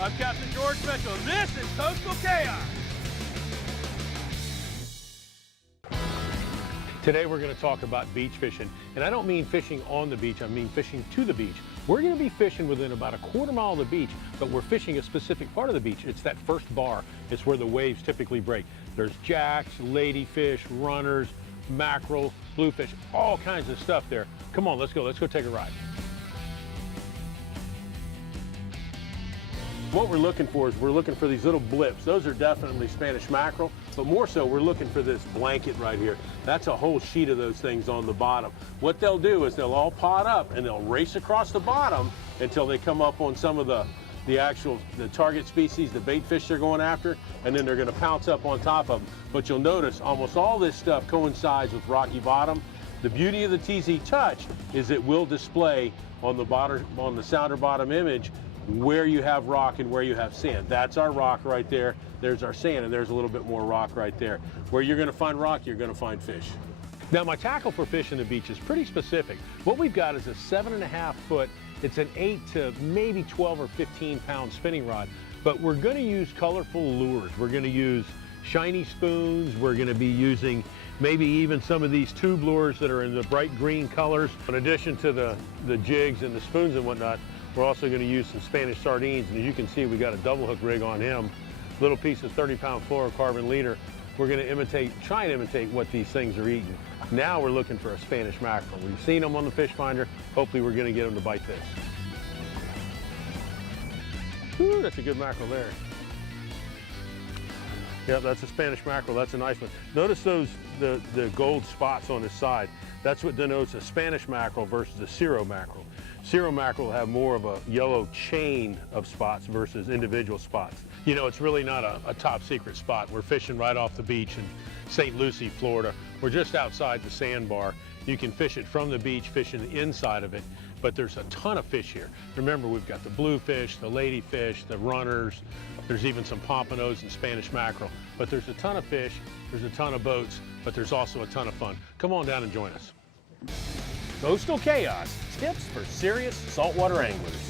I'm Captain George Mitchell. This is Coastal Chaos. Today we're going to talk about beach fishing. And I don't mean fishing on the beach, I mean fishing to the beach. We're going to be fishing within about a quarter mile of the beach, but we're fishing a specific part of the beach. It's that first bar. It's where the waves typically break. There's jacks, ladyfish, runners, mackerel, bluefish, all kinds of stuff there. Come on, let's go take a ride. What we're looking for is we're looking for these little blips. Those are definitely Spanish mackerel, but more so we're looking for this blanket right here. That's a whole sheet of those things on the bottom. What they'll do is they'll all pot up and they'll race across the bottom until they come up on some of the target species, the bait fish they're going after, and then they're going to pounce up on top of them. But you'll notice almost all this stuff coincides with rocky bottom. The beauty of the TZ Touch is it will display on the bottom, on the sounder bottom image, where you have rock and where you have sand. That's our rock right there. There's our sand, and there's a little bit more rock right there. Where you're going to find rock, you're going to find fish. Now, my tackle for fishing the beach is pretty specific. What we've got is a 7.5 foot, it's an 8 to maybe 12 or 15 pound spinning rod, but we're going to use colorful lures. We're going to use shiny spoons. We're going to be using maybe even some of these tube lures that are in the bright green colors. In addition to the jigs and the spoons and whatnot, we're also going to use some Spanish sardines, and as you can see, we got a double hook rig on him. Little piece of 30-pound fluorocarbon leader. We're going to try and imitate what these things are eating. Now we're looking for a Spanish mackerel. We've seen them on the fish finder. Hopefully we're going to get them to bite this. Ooh, that's a good mackerel there. Yep, that's a Spanish mackerel. That's a nice one. Notice the gold spots on his side. That's what denotes a Spanish mackerel versus a Cirro mackerel. Cirro mackerel will have more of a yellow chain of spots versus individual spots. You know, it's really not a top secret spot. We're fishing right off the beach in St. Lucie, Florida. We're just outside the sandbar. You can fish it from the beach, fishing the inside of it, but there's a ton of fish here. Remember, we've got the bluefish, the ladyfish, the runners. There's even some pompanos and Spanish mackerel. But there's a ton of fish, there's a ton of boats, but there's also a ton of fun. Come on down and join us. Coastal Chaos, tips for serious saltwater anglers.